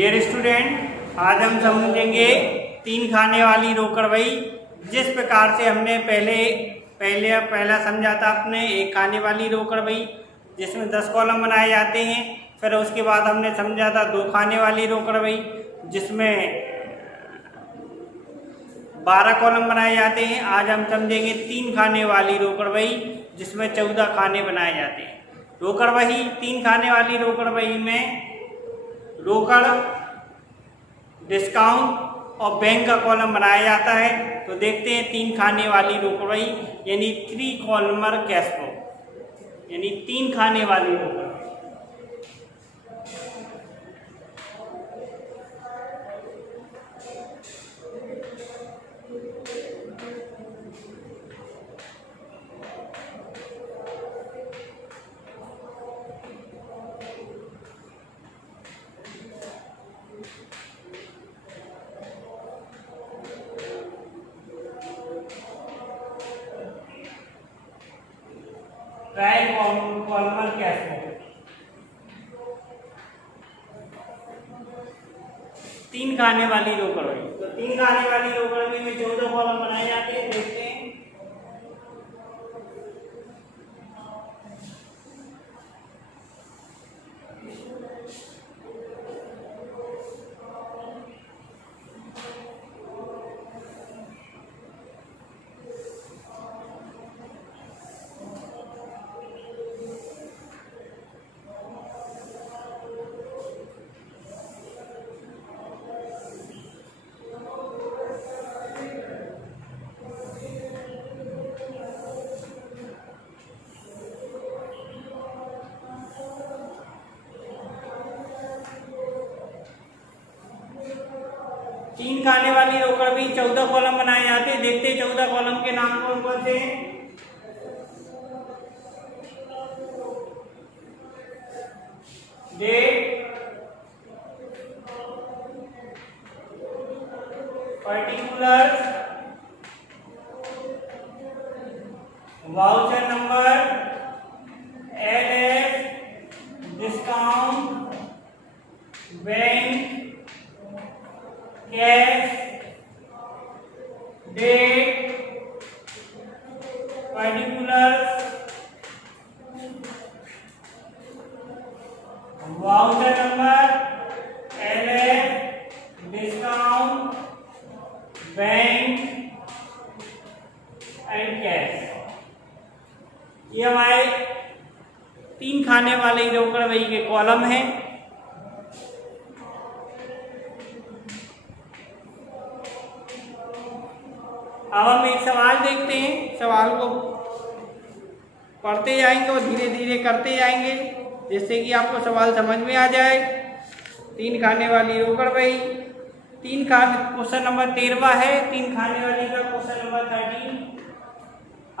Dear student, आज हम समझेंगे तीन खाने वाली रोकड़ बही। जिस प्रकार से हमने पहला समझा था अपने एक खाने वाली रोकड़ बही जिसमें 10 कॉलम बनाए जाते हैं। फिर उसके बाद हमने समझा था दो खाने वाली रोकड़ बही जिसमें 12 कॉलम बनाए जाते हैं। आज हम समझेंगे तीन खाने वाली रोकड़ बही जिसमें 14 खाने बनाए जाते हैं। रोकड़ बही, तीन खाने वाली रोकड़ बही में रोकड़, डिस्काउंट और बैंक का कॉलम बनाया जाता है। तो देखते हैं तीन खाने वाली रोकड़ बही यानी 3 कॉलमर कैश फ्लो, यानी तीन खाने वाली रोकड़। ट्राई कॉलमर कैश फ्लो, तीन खाने वाली रोकड़ बही। तो तीन खाने वाली रोकड़ बही में 14 कॉलम बनाए जाते हैं। देखते हैं तीन खाने वाली रोकड़ बही 14 कॉलम बनाए जाते हैं। देखते हैं 14 कॉलम के नाम कौन कौन से हैं। Date, particulars, voucher number, LS, discount, bank, cash, date, particulars, voucher number, LS, discount, bank and cash. ये हमारे तीन खाने वाले रोकड़ बही के कॉलम हैं। अब हम एक सवाल देखते हैं। सवाल को पढ़ते जाएंगे और धीरे धीरे करते जाएंगे जिससे कि आपको सवाल समझ में आ जाए। तीन खाने वाली रोकड़ बही, क्वेश्चन नंबर 13 है। तीन खाने वाली का क्वेश्चन नंबर 13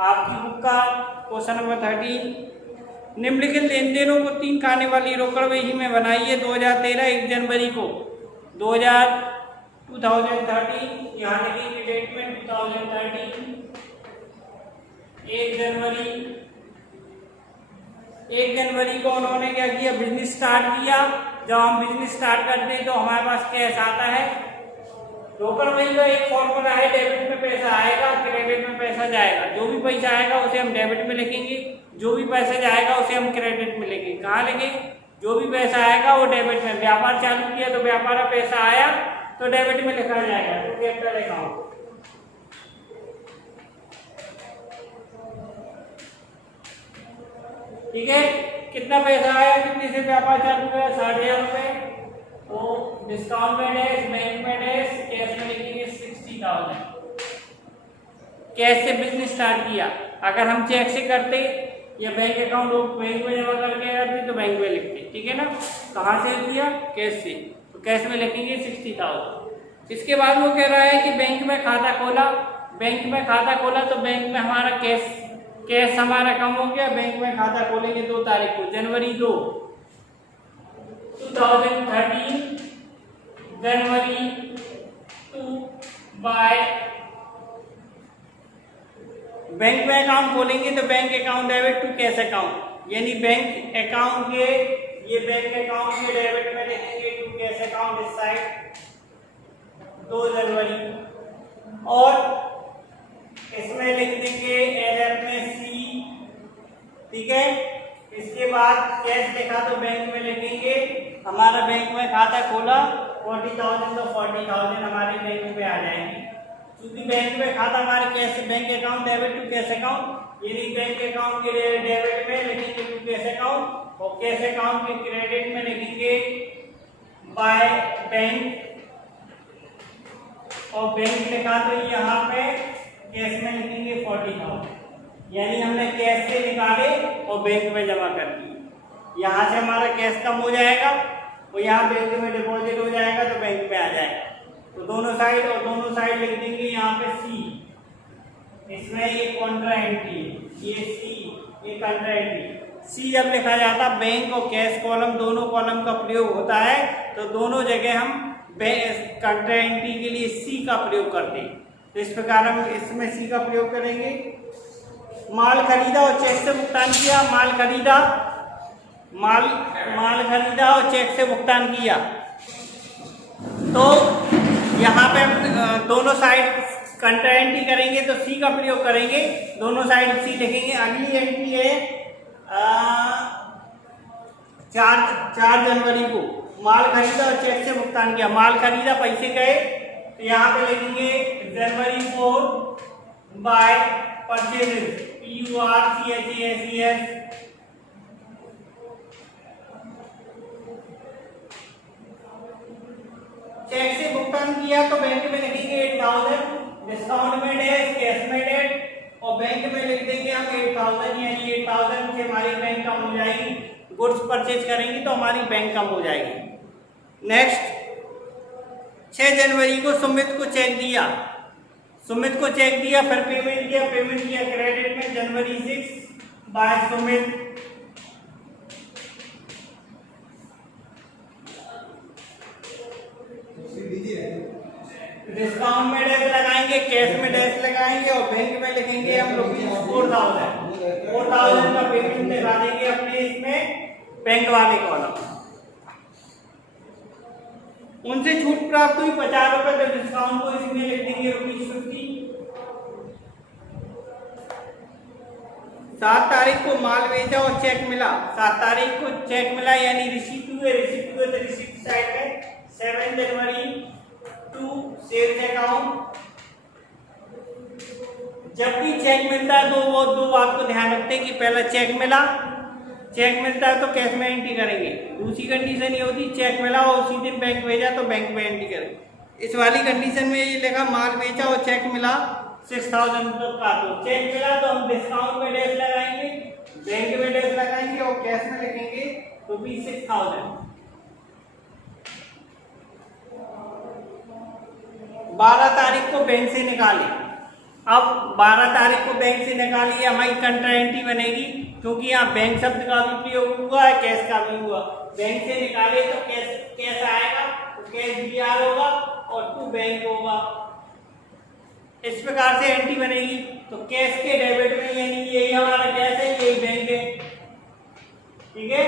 आपकी बुक का क्वेश्चन नंबर 13। निम्नलिखित लेन देनों को तीन खाने वाली रोकड़ बही में बनाइए। 2013 1 जनवरी को 2013 यहाँ लिखेंगे डेट में 2013 1 जनवरी को उन्होंने क्या किया, बिजनेस स्टार्ट किया। जब हम बिजनेस स्टार्ट करते हैं तो हमारे पास कैश आता है। रोकड़ बही का एक फॉर्मूला है, डेबिट में पैसा आएगा, क्रेडिट में पैसा जाएगा। जो भी पैसा आएगा उसे हम डेबिट में लिखेंगे, जो भी पैसा जाएगा उसे हम क्रेडिट में लिखेंगे। कहाँ लिखेंगे? जो भी पैसा आएगा वो डेबिट में। व्यापार चालू किया तो व्यापार का पैसा आया तो डेबिट में लिखा जाएगा, तो कैपिटल अकाउंट। ठीक है, कितना पैसा आया, कितने से व्यापार चालू हुआ? 60,000 रुपए। तो डिस्काउंट में डैश, बैंक में डैश, कैश में लिखेंगे 60,000। कैश से बिजनेस स्टार्ट किया। अगर हम चेक से करते या बैंक अकाउंट बैंक में जमा करके करते तो बैंक में लिखते। ठीक है ना। कहाँ से किया? कैश से, तो कैश में लिखेंगे 60,000। इसके बाद वो कह रहा है कि बैंक में खाता खोला। बैंक में खाता खोला तो बैंक में हमारा कैश हमारा कम हो गया। बैंक में खाता खोलेंगे 2 तारीख को, जनवरी 2 2013, जनवरी 2 बाय बैंक में अकाउंट खोलेंगे तो bank account debit to cash account, यानी बैंक अकाउंट के ये बैंक अकाउंट के डेबिट में लिखेंगे टू कैश अकाउंट इस साइड 2 जनवरी, और इसमें लिख देंगे एलएफ में सी, ठीक है। इसके बाद कैश लिखा तो बैंक में लिखेंगे, हमारा बैंक में खाता खोला 40,000 तो 40,000 हमारे बैंक में आ जाएंगे, क्योंकि बैंक में खाता हमारे cash bank account debit to cash account, यानी बैंक अकाउंट के डेबिट में लिखेंगे टू कैश अकाउंट और कैश अकाउंट के क्रेडिट में लिखेंगे बाय बैंक, और बैंक लिखा तो यहाँ पे कैश में लिखेंगे 40,000, यानी हमने कैश से निकाले और बैंक में जमा कर दिए। यहाँ से हमारा कैश कम हो जाएगा और यहाँ बैंक में डिपॉजिट हो जाएगा तो बैंक में आ जाएगा। तो दोनों साइड और दोनों साइड लिख देंगे यहाँ पे सी, इसमें ये कॉन्ट्रा एंट्री, ये सी, ये कंट्रा एंट्री। सी जब लिखा जाता बैंक और कैश कॉलम दोनों कॉलम का प्रयोग होता है तो दोनों जगह हम कंट्रा एंट्री के लिए सी का प्रयोग करते हैं। तो इस प्रकार हम इसमें सी का प्रयोग करेंगे। माल खरीदा और चेक से भुगतान किया, माल खरीदा और चेक से भुगतान किया, तो यहाँ पे दोनों साइड कंट्रा एंट्री करेंगे तो सी का प्रयोग करेंगे, दोनों साइड सी लिखेंगे। अगली एंट्री है 4 जनवरी को माल खरीदा और चेक से भुगतान किया, माल खरीदा पैसे गए तो यहाँ पे लिखेंगे जनवरी 4 बाय परचेज PURCHASES, चेक से भुगतान किया तो बैंक में लिखेंगे 8,000, डिस्काउंट में डैश, कैश में डेट और बैंक में लिख देंगे हम 8,000, यानी 8,000 से हमारी बैंक कम हो जाएगी। गुड्स परचेज करेंगे तो हमारी बैंक कम हो जाएगी। नेक्स्ट 6 जनवरी को सुमित को चेक दिया, फिर पेमेंट किया क्रेडिट में जनवरी 6 बाय सुमित, डिस्काउंट में डैश लगाएंगे, कैश में डैश लगाएंगे और बैंक में लिखेंगे हम ₹4,000 का पेमेंट लगा देंगे अपने इसमें बैंक वाले कॉलम। उनसे छूट प्राप्त हुई 50 रुपए, तो डिस्काउंट को इसमें लिख देंगे ₹50। 7 तारीख को माल बेचा और चेक मिला, 7 तारीख को चेक मिला यानी रिसीप्ट हुए तो रिसीप्ट साइड में 7 जनवरी टू सेल्स अकाउंट। जब भी चेक मिलता है तो वो 2 बात को ध्यान रखते हैं कि पहला चेक मिलता है तो कैश में एंट्री करेंगे, दूसरी कंडीशन ये होती चेक मिला और उसी दिन बैंक भेजा तो बैंक में एंट्री करेंगे। इस वाली कंडीशन में ये लिखा माल बेचा और चेक मिला 6,000 का, तो चेक मिला तो हम डिस्काउंट में डैश लगाएंगे, बैंक में डैश लगाएंगे और कैश में लिखेंगे तो भी 6,000। 12 तारीख को बैंक से निकाले, अब 12 तारीख को बैंक से निकालिए हमारी कंट्रा एंट्री बनेगी, क्योंकि यहाँ बैंक शब्द का भी प्रयोग हुआ है, कैश का भी हुआ। बैंक से निकाले तो कैश आएगा तो कैश BR होगा और टू बैंक होगा। इस प्रकार से एंट्री बनेगी। तो कैश के डेबिट में यानी यही हमारा कैश है, यही बैंक है, ठीक है।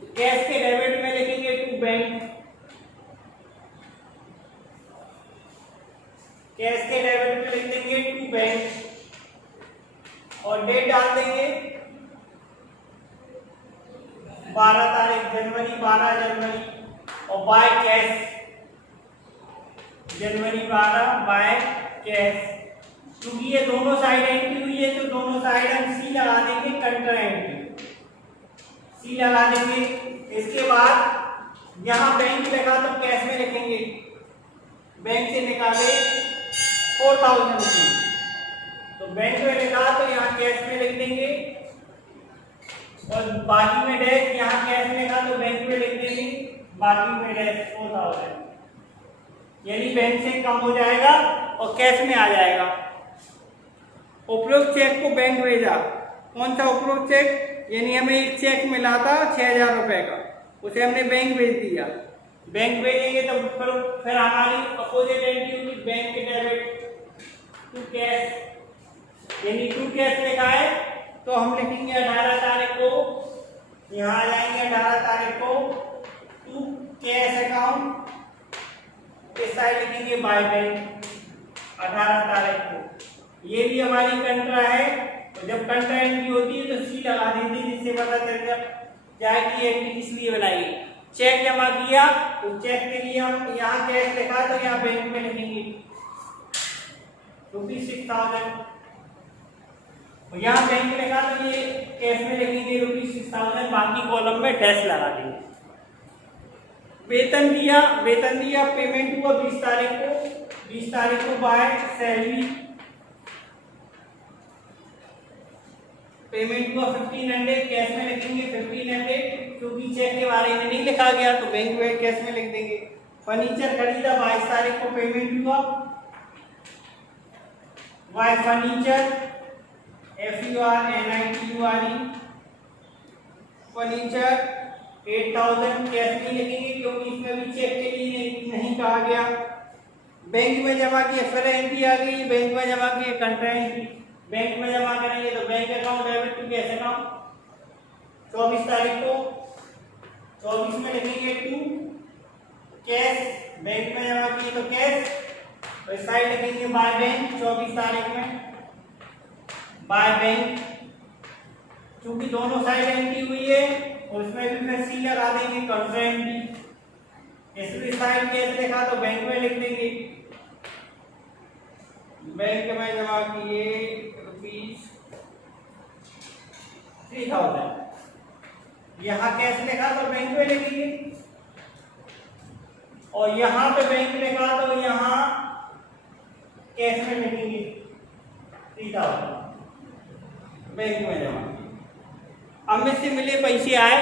तो कैश के डेबिट में लिखेंगे टू बैंक, कैश के डेबिट में लिख देंगे टू बैंक और डेट डाल देंगे 12 तारीख जनवरी, 12 जनवरी और by cash January 12 by cash. क्योंकि ये दोनों साइड एंट्री हुई है तो दोनों साइड हम सी लगा देंगे, कंट्रा एंट्री सी लगा देंगे। इसके बाद यहाँ बैंक लिखा तो कैश में लिखेंगे, बैंक से निकाले 4,000 रुपीज तो बैंक में लिखा तो यहाँ कैश में लिख देंगे और बाकी में डैश, यहाँ कैश में लिखा तो बैंक में लिख देंगे, बाकी में डैश 4,000, यानी बैंक से कम हो जाएगा और कैश में आ जाएगा। उपरोक्त चेक को बैंक भेजा, कौन सा उपरोक्त चेक, यानी हमें एक चेक मिला था 6,000 रुपए का, उसे हमने बैंक भेज दिया। बैंक भेजेंगे तो फिर हमारी अपोजिट एंट्री होगी बैंक के डेबिट टू कैश, यानी टू कैश लिखा है तो हम लिखेंगे 18 तारीख को, यहाँ आ जाएंगे 18 तारीख को टू कैश अकाउंट, इस साइड लिखेंगे बाय बैंक 18 तारीख को। ये भी हमारी कंट्रा है, तो जब कंट्रा एंट्री होती है तो सी लगा देंगे, जिससे पता चल जाए कि एंट्री किस लिए बनाई। चेक जमा किया तो चेक के लिए हम यहाँ कैश लिखा तो यहाँ बैंक में लिखेंगे ₹6000, और यहाँ बैंक लिखा तो ये कैश में लिखेंगे ₹6000, बाकी कॉलम में डैश लगा देंगे। वेतन दिया पेमेंट हुआ 20 तारीख को बाय सैलरी, पेमेंट हुआ 1500, कैश में लिखेंगे 1500, क्योंकि चेक के बारे में नहीं लिखा गया तो बैंक में कैश में लिख देंगे। फर्नीचर खरीदा 22 तारीख को पेमेंट हुआ bye furniture, FURNITURE furniture 8000, cash में लिखेंगे क्योंकि इसमें भी चेक के लिए नहीं कहा गया। बैंक में जमा किया, फिर एंट्री आ गई, बैंक में जमा किए कंट्रा एंट्री, बैंक में जमा करेंगे तो bank account debit to cash account 24 तारीख को, 24 में लिखेंगे टू कैश, बैंक में जमा किए तो कैश, तो इस साइड लिखेंगे बाय बैंक 24 तारीख में बाय बैंक, क्योंकि दोनों साइड एंट्री हुई है और उसमें भी फिर सी लगा देंगे कंट्रा एंट्री। इसमें साइड कैश लिखा तो बैंक में लिख देंगे, बैंक में जमा किए ₹3000, यहाँ कैश लिखा तो बैंक में लिखेंगे, और यहाँ पे बैंक लिखा तो यहाँ कैश में लिखेंगे 3000, बैंक में जमा। हमें से मिले पैसे आए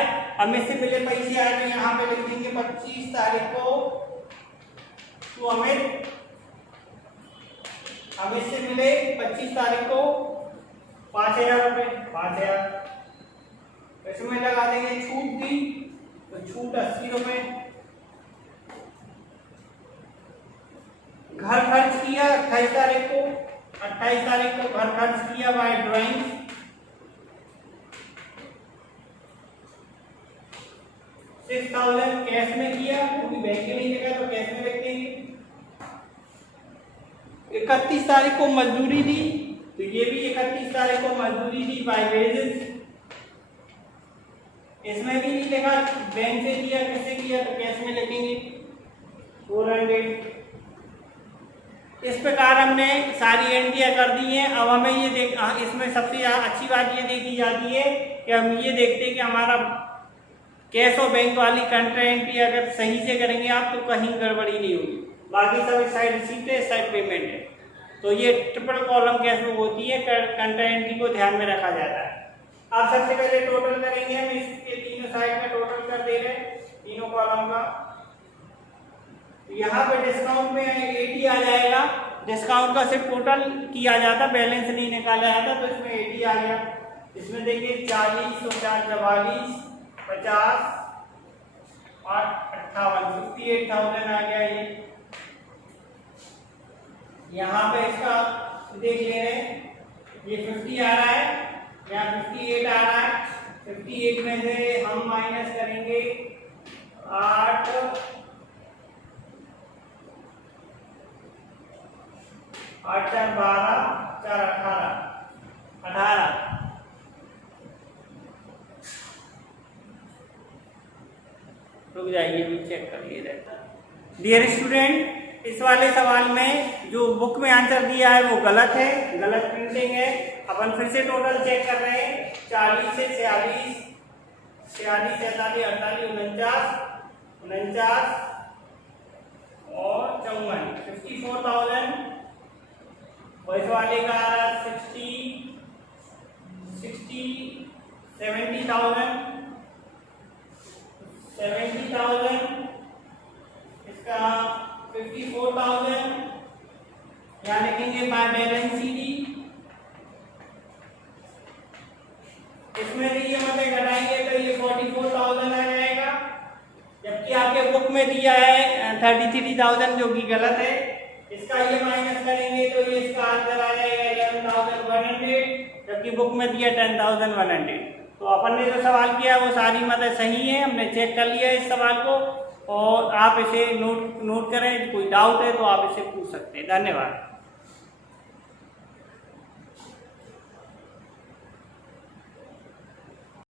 तो यहाँ पे लिख देंगे 25 तारीख को, तो हमें से मिले 25 तारीख को 5000 रुपये, 5000, इसमें लगा देंगे छूट दी तो छूट 80 रुपये। घर खर्च किया 28 तारीख को घर खर्च किया बाय ड्राइंग, 6000 कैश में किया क्योंकि बैंक में नहीं लिखा तो कैश में लिख देंगे। 31 तारीख को मजदूरी दी तो ये भी 31 तारीख को मजदूरी दी बाय वेजेस, इसमें भी नहीं लिखा बैंक से दिया कैसे किया तो कैश में लिखेंगे 400। इस प्रकार हमने सारी एंट्रियां कर दी हैं। अब हमें ये इसमें सबसे अच्छी बात ये देखी जाती है कि हम ये देखते हैं कि हमारा कैश और बैंक वाली कंट्रा एंट्री अगर सही से करेंगे आप तो कहीं गड़बड़ी नहीं होगी, बाकी सब साइड रिसीप्ट है, साइड पेमेंट है। तो ये ट्रिपल कॉलम कैश में होती है, कंट्रा एंट्री को ध्यान में रखा जाता है। आप सबसे पहले टोटल करेंगे, हम इसके तीनों साइड में टोटल कर दे रहे हैं तीनों कॉलम का। यहाँ पे डिस्काउंट में 80 आ जाएगा, डिस्काउंट का सिर्फ टोटल किया जाता, बैलेंस नहीं निकाला जाता, तो इसमें 80 आ गया। इसमें देखिए 40 और 4 44 50 और 58 58,000 आ गया। यहाँ पे इसका देख ले रहे हैं, ये 50 आ रहा है, यहाँ 58 आ रहा है। 58 में से हम माइनस करेंगे 8 8 4 12 4 18 रुक जाइए, भी चेक कर लिए रहता। डियर स्टूडेंट, इस वाले सवाल में जो बुक में आंसर दिया है वो गलत है, गलत प्रिंटिंग है। अपन फिर से टोटल चेक कर रहे हैं, 40 से 46 46 47 48 49 49 और 54 54,000, और इस वाले का 60 70,000 70,000, इसका 54,000, यहाँ लिखेंगे बाय बैलेंस CD। इसमें से ये मतलब घटाएंगे तो ये 44,000 आ जाएगा, जबकि आपके बुक में दिया है 33,000 जो कि गलत है। इसका ये माइनस करेंगे तो ये इसका आंसर आ जाएगा 11,100, जबकि बुक में दिया 10,100। तो अपन ने जो सवाल किया वो सारी मतलब सही है, हमने चेक कर लिया इस सवाल को। और आप इसे नोट करें। कोई डाउट है तो आप इसे पूछ सकते हैं। धन्यवाद।